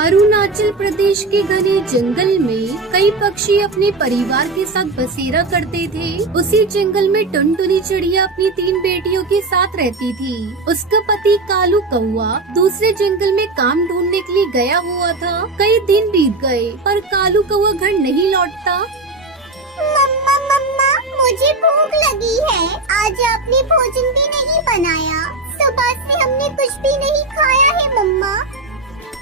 अरुणाचल प्रदेश के घने जंगल में कई पक्षी अपने परिवार के साथ बसेरा करते थे। उसी जंगल में टुनटुनी चिड़िया अपनी 3 बेटियों के साथ रहती थी। उसका पति कालू कौआ दूसरे जंगल में काम ढूंढने के लिए गया हुआ था। कई दिन बीत गए पर कालू कौआ घर नहीं लौटता। मम्मा मम्मा, मुझे भूख लगी है। आज आपने भोजन भी नहीं बनाया। सुबह से हमने कुछ भी नहीं खाया है मम्मा।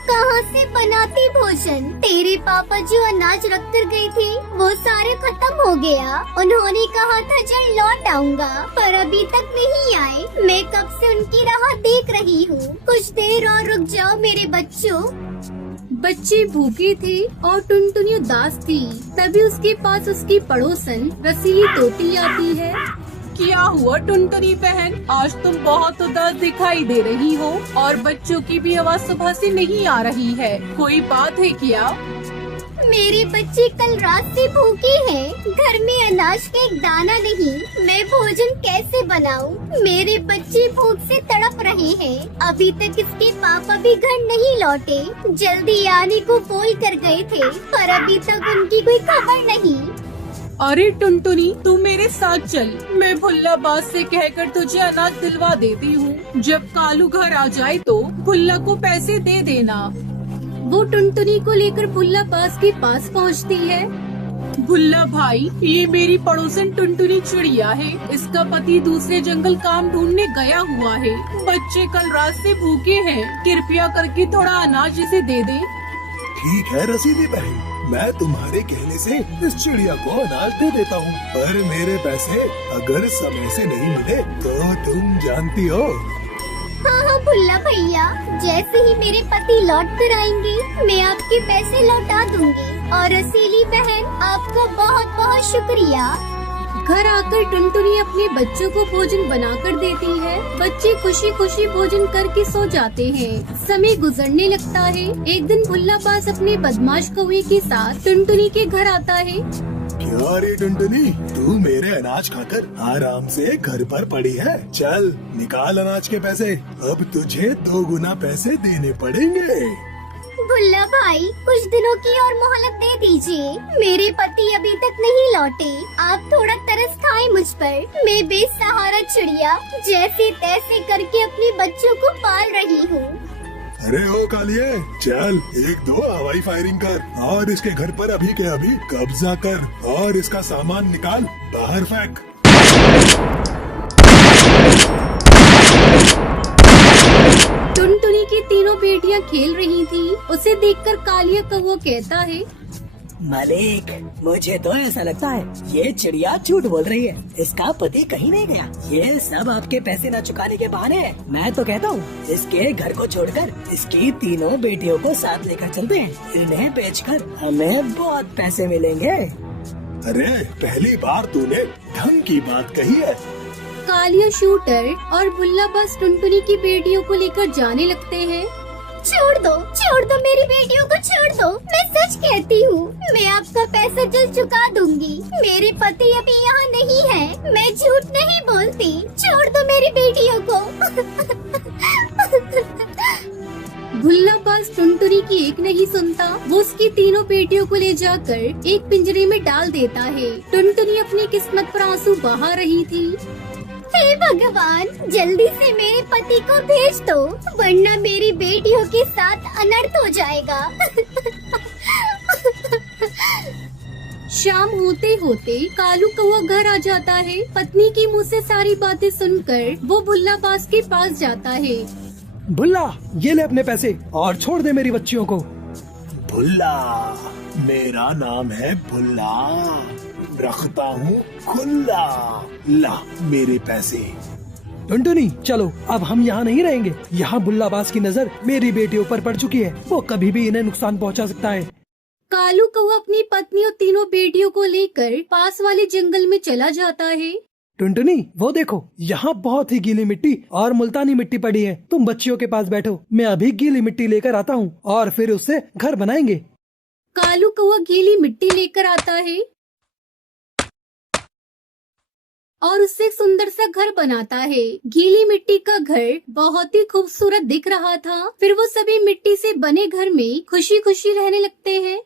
कहाँ से बनाती भोजन? तेरे पापा जो अनाज रख कर गए थे वो सारे खत्म हो गया। उन्होंने कहा था जल्द लौट आऊंगा पर अभी तक नहीं आए। मैं कब से उनकी राह देख रही हूँ। कुछ देर और रुक जाओ मेरे बच्चों। बच्चे भूखे थे और टुनटुनी उदास थी। तभी उसके पास उसकी पड़ोसन रसीली तोती आती है। क्या हुआ टुनटुनी बहन, आज तुम बहुत उदास दिखाई दे रही हो और बच्चों की भी आवाज सुबह से नहीं आ रही है। कोई बात है क्या? मेरे बच्चे कल रात से भूखे हैं। घर में अनाज का एक दाना नहीं। मैं भोजन कैसे बनाऊं? मेरे बच्चे भूख से तड़प रहे हैं। अभी तक इसके पापा भी घर नहीं लौटे। जल्दी आने को बोल कर गए थे पर अभी तक उनकी कोई खबर नहीं। अरे टुनटुनी, तू मेरे साथ चल। मैं भुल्ला बाज से कहकर तुझे अनाज दिलवा देती हूँ। जब कालू घर आ जाए तो भुल्ला को पैसे दे देना। वो टुनटुनी को लेकर भुल्ला बाज के पास पहुँचती है। भुल्ला भाई, ये मेरी पड़ोसन टुनटुनी चिड़िया है। इसका पति दूसरे जंगल काम ढूंढने गया हुआ है। बच्चे कल रात से भूखे हैं। कृपया करके थोड़ा अनाज इसे दे दे। ठीक है रसीली बहन, मैं तुम्हारे कहने से इस चिड़िया को अनाज दे देता हूँ। पर मेरे पैसे अगर समय से नहीं मिले तो तुम जानती हो। हाँ भुल्ला भैया, जैसे ही मेरे पति लौट कर आएंगे मैं आपके पैसे लौटा दूंगी। और रसीली बहन, आपका बहुत बहुत शुक्रिया। घर आकर टुनटुनी अपने बच्चों को भोजन बनाकर देती है। बच्चे खुशी खुशी भोजन करके सो जाते हैं। समय गुजरने लगता है। एक दिन भुल्ला बाज अपने बदमाश कौवे के साथ टुनटुनी के घर आता है। क्या रे टुनटुनी, तू मेरे अनाज खाकर आराम से घर पर पड़ी है। चल निकाल अनाज के पैसे। अब तुझे 2 गुना पैसे देने पड़ेंगे। भुल्ला भाई, कुछ दिनों की और मोहलत दे दीजिए। मेरे पति अभी तक नहीं लौटे। आप थोड़ा तरस खाए मुझ पर। मैं बेसहारा चिड़िया जैसे तैसे करके अपने बच्चों को पाल रही हूँ। अरे ओ कालिए, चल 1-2 हवाई फायरिंग कर और इसके घर पर अभी के अभी कब्जा कर और इसका सामान निकाल बाहर फेंक। टुनटुनी की तीनों बेटियां खेल रही थी। उसे देखकर कालिया कौवा कहता है, मालिक, मुझे तो ऐसा लगता है ये चिड़िया झूठ बोल रही है। इसका पति कहीं नहीं गया। ये सब आपके पैसे न चुकाने के बहाने हैं। मैं तो कहता हूँ इसके घर को छोड़कर इसकी तीनों बेटियों को साथ लेकर चलते हैं। इन्हें बेचकर हमें बहुत पैसे मिलेंगे। अरे पहली बार तूने ढंग की बात कही है। कालिया शूटर और भुल्ला बाज टुनटुनी की बेटियों को लेकर जाने लगते हैं। छोड़ दो मेरी बेटियों को छोड़ दो। मैं सच कहती हूँ, मैं आपका पैसा जल्द चुका दूंगी। मेरे पति अभी यहाँ नहीं है। मैं झूठ नहीं बोलती। छोड़ दो मेरी बेटियों को। भुल्ला बाज टुनटुनी की एक नहीं सुनता। वो उसकी तीनों बेटियों को ले जाकर एक पिंजरे में डाल देता है। टुनटुनी अपनी किस्मत पर आंसू बहा रही थी। हे भगवान, जल्दी से मेरे पति को भेज दो वरना मेरी बेटियों के साथ अनर्थ हो जाएगा। शाम होते होते कालू कौवा घर आ जाता है। पत्नी की मुँह से सारी बातें सुनकर वो भुल्ला बाज के पास जाता है। भुल्ला, ये ले अपने पैसे और छोड़ दे मेरी बच्चियों को। भुल्ला, मेरा नाम है भुल्ला, रखता हूँ खुल्ला। ला मेरे पैसे। टुनटुनी, चलो अब हम यहाँ नहीं रहेंगे। यहाँ भुल्ला बाज की नजर मेरी बेटियों पर पड़ चुकी है। वो कभी भी इन्हें नुकसान पहुँचा सकता है। कालू कौवा अपनी पत्नी और तीनों बेटियों को लेकर पास वाले जंगल में चला जाता है। टुनटुनी, वो देखो, यहाँ बहुत ही गीली मिट्टी और मुल्तानी मिट्टी पड़ी है। तुम बच्चियों के पास बैठो, मैं अभी गीली मिट्टी लेकर आता हूँ और फिर उससे घर बनाएंगे। कालू कौवा गीली मिट्टी लेकर आता है। और उससे एक सुंदर सा घर बनाता है। गीली मिट्टी का घर बहुत ही खूबसूरत दिख रहा था। फिर वो सभी मिट्टी से बने घर में खुशी खुशी रहने लगते हैं।